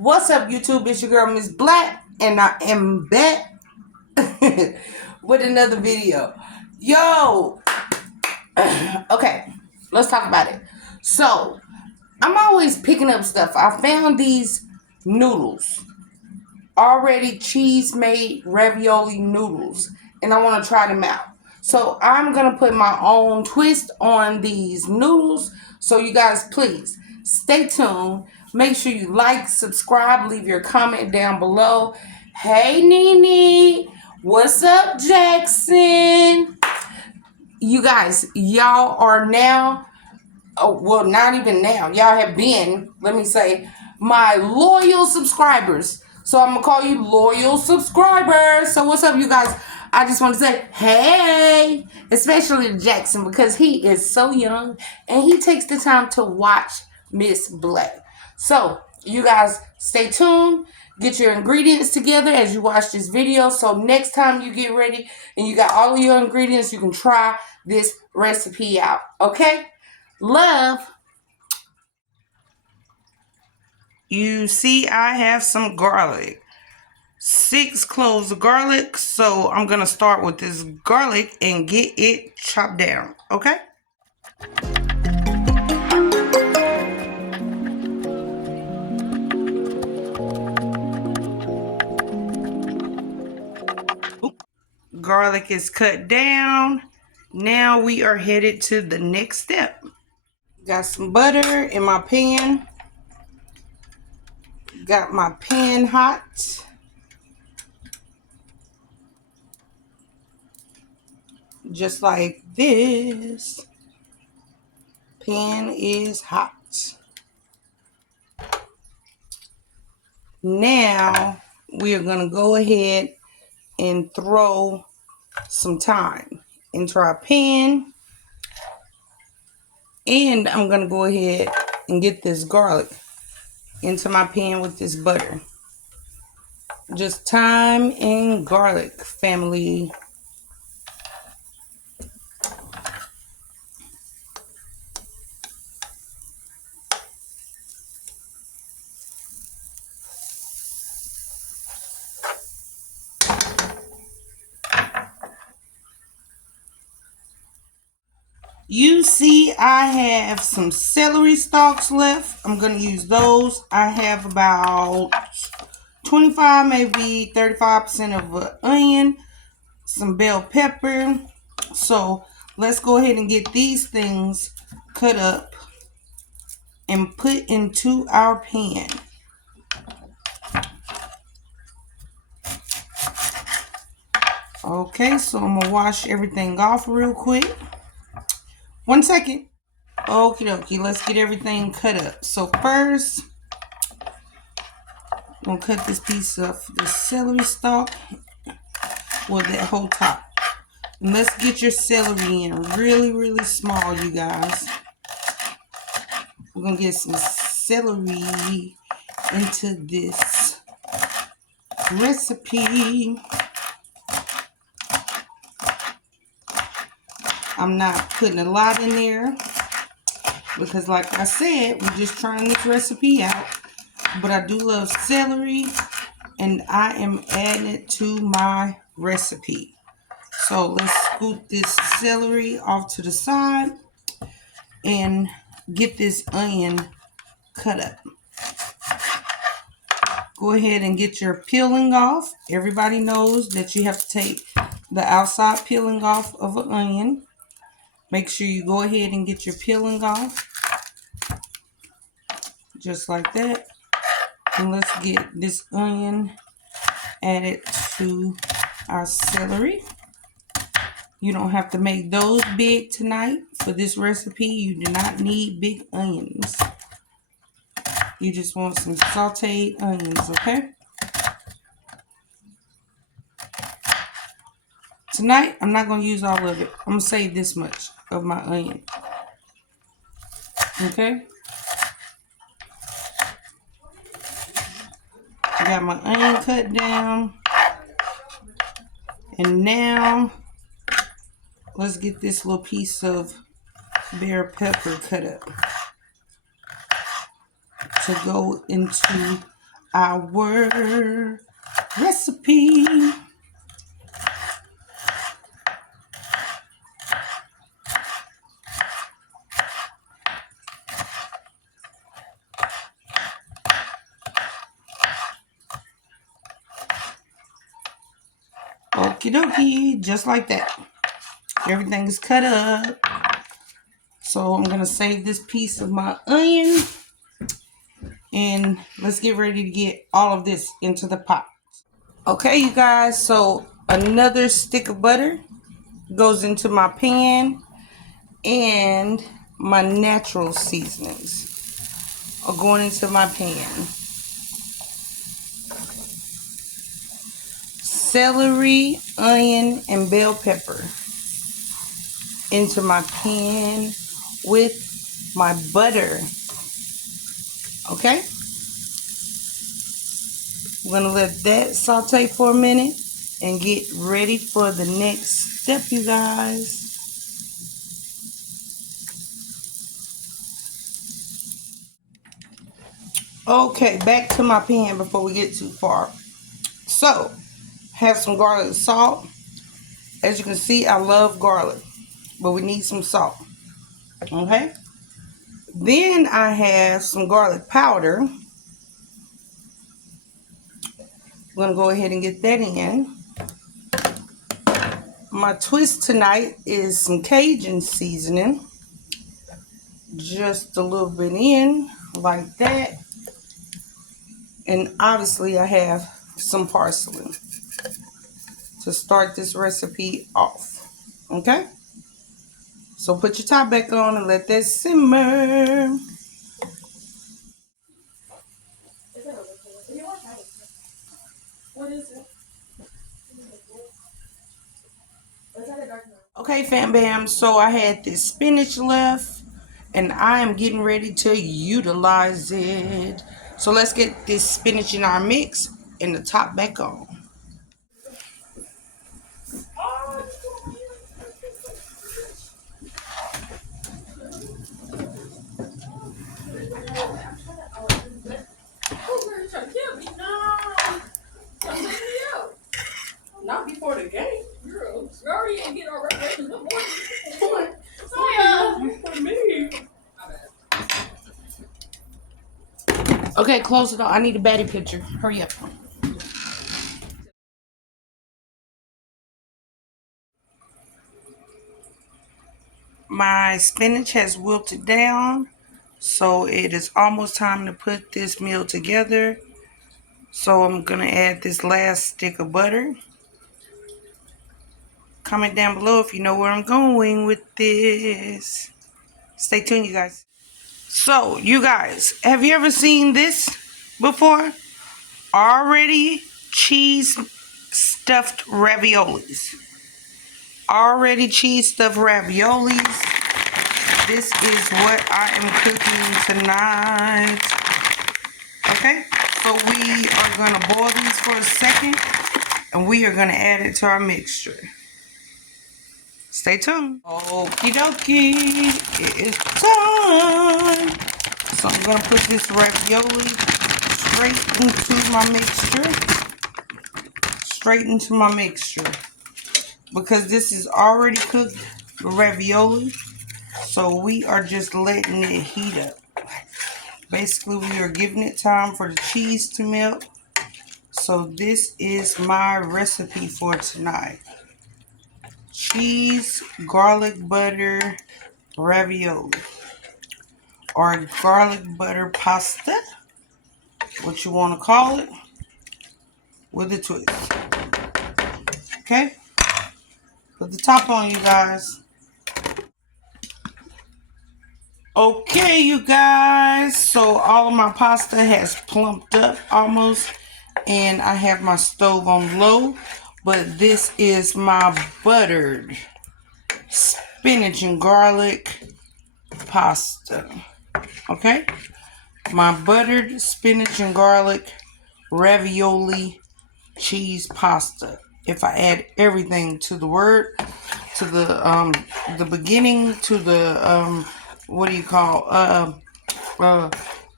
What's up, YouTube? It's your girl, Miss Black, and I am back with another video. Yo, okay, let's talk about it. So, I'm always picking up stuff. I found these noodles, already cheese-made ravioli noodles, and I want to try them out. So, I'm going to put my own twist on these noodles. So, you guys, please stay tuned. Make sure you like, subscribe, leave your comment down below. Hey, Nene. What's up, Jackson? You guys, y'all are now, well, not even now. Y'all have been, let me say, my loyal subscribers. So I'm going to call you loyal subscribers. So what's up, you guys? I just want to say, hey, especially to Jackson, because he is so young and he takes the time to watch Miss Black. So you guys stay tuned. Get your ingredients together as you watch this video. So next time you get ready and you got all of your ingredients, you can try this recipe out. Okay? Love. You see, I have some garlic. 6 cloves of garlic. So I'm going to start with this garlic and get it chopped down. Okay? Garlic is cut down. Now we are headed to the next step. Got some butter in my pan. Got my pan hot. Just like this. Pan is hot. Now we are going to go ahead and throw some thyme into our pan. And I'm going to go ahead and get this garlic into my pan with this butter. Just thyme and garlic, family. You see, I have some celery stalks left. I'm going to use those. I have about 25, maybe 35% of an onion, some bell pepper. So let's go ahead and get these things cut up and put into our pan. Okay, so I'm going to wash everything off real quick. 1 second. Okie dokie, let's get everything cut up. So first, I'm going to cut this piece of the celery stalk with that whole top. And let's get your celery in really, really small, you guys. We're going to get some celery into this recipe. I'm not putting a lot in there because, like I said, we're just trying this recipe out. But I do love celery, and I am adding it to my recipe. So let's scoot this celery off to the side and get this onion cut up. Go ahead and get your peeling off. Everybody knows that you have to take the outside peeling off of an onion. Make sure you go ahead and get your peeling off. Just like that. And let's get this onion added to our celery. You don't have to make those big tonight for this recipe. You do not need big onions. You just want some sauteed onions, okay? Tonight, I'm not going to use all of it. I'm going to save this much of my onion. Okay? I got my onion cut down. And now, let's get this little piece of bell pepper cut up to go into our recipe. Okie dokie, just like that. Everything is cut up. So I'm going to save this piece of my onion. And let's get ready to get all of this into the pot. Okay, you guys, so another stick of butter goes into my pan. And my natural seasonings are going into my pan. Celery, onion, and bell pepper into my pan with my butter. Okay? We're going to let that saute for a minute and get ready for the next step, you guys. Okay, back to my pan before we get too far. So, have some garlic and salt. As you can see, I love garlic, but we need some salt. Okay? Then I have some garlic powder. I'm going to go ahead and get that in. My twist tonight is some Cajun seasoning. Just a little bit in, like that. And obviously I have some parsley to start this recipe off. Okay? So put your top back on and let that simmer. What is it? Okay, fam bam, so I had this spinach left and I am getting ready to utilize it. So let's get this spinach in our mix and the top back on. Not before the game. Girl, we already didn't get our reparations. Good morning. For me. Okay, close it off. I need a baddie picture. Hurry up. My spinach has wilted down, so it is almost time to put this meal together. So I'm going to add this last stick of butter. Comment down below if you know where I'm going with this. Stay tuned, you guys. So, you guys, have you ever seen this before? Already cheese stuffed raviolis. Already cheese stuffed raviolis. This is what I am cooking tonight. Okay, so we are going to boil these for a second and we are going to add it to our mixture. Stay tuned. Okie dokie, it is time. So I'm going to put this ravioli straight into my mixture. Straight into my mixture. Because this is already cooked ravioli. So we are just letting it heat up. Basically, we are giving it time for the cheese to melt. So this is my recipe for tonight. Cheese, garlic butter, ravioli. Or garlic butter pasta. What you want to call it. With a twist. Okay? Put the top on, you guys. Okay, you guys. So all of my pasta has plumped up almost. And I have my stove on low. But this is my buttered spinach and garlic pasta. Okay? My buttered spinach and garlic ravioli cheese pasta. If I add everything to the word, to the beginning, to the what do you call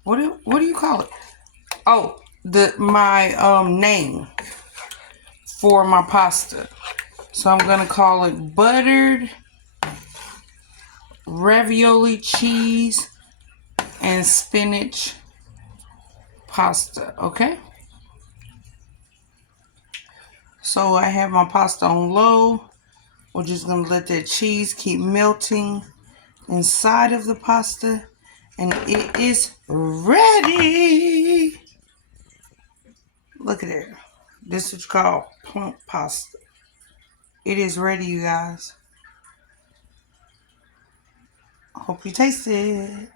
what do you call it? Oh, my name for my pasta. So I'm gonna call it buttered ravioli cheese and spinach pasta. Okay. So I have my pasta on low. We're just gonna let that cheese keep melting inside of the pasta, and it is ready. Look at it. This is called plump pasta. It is ready, you guys. I hope you taste it.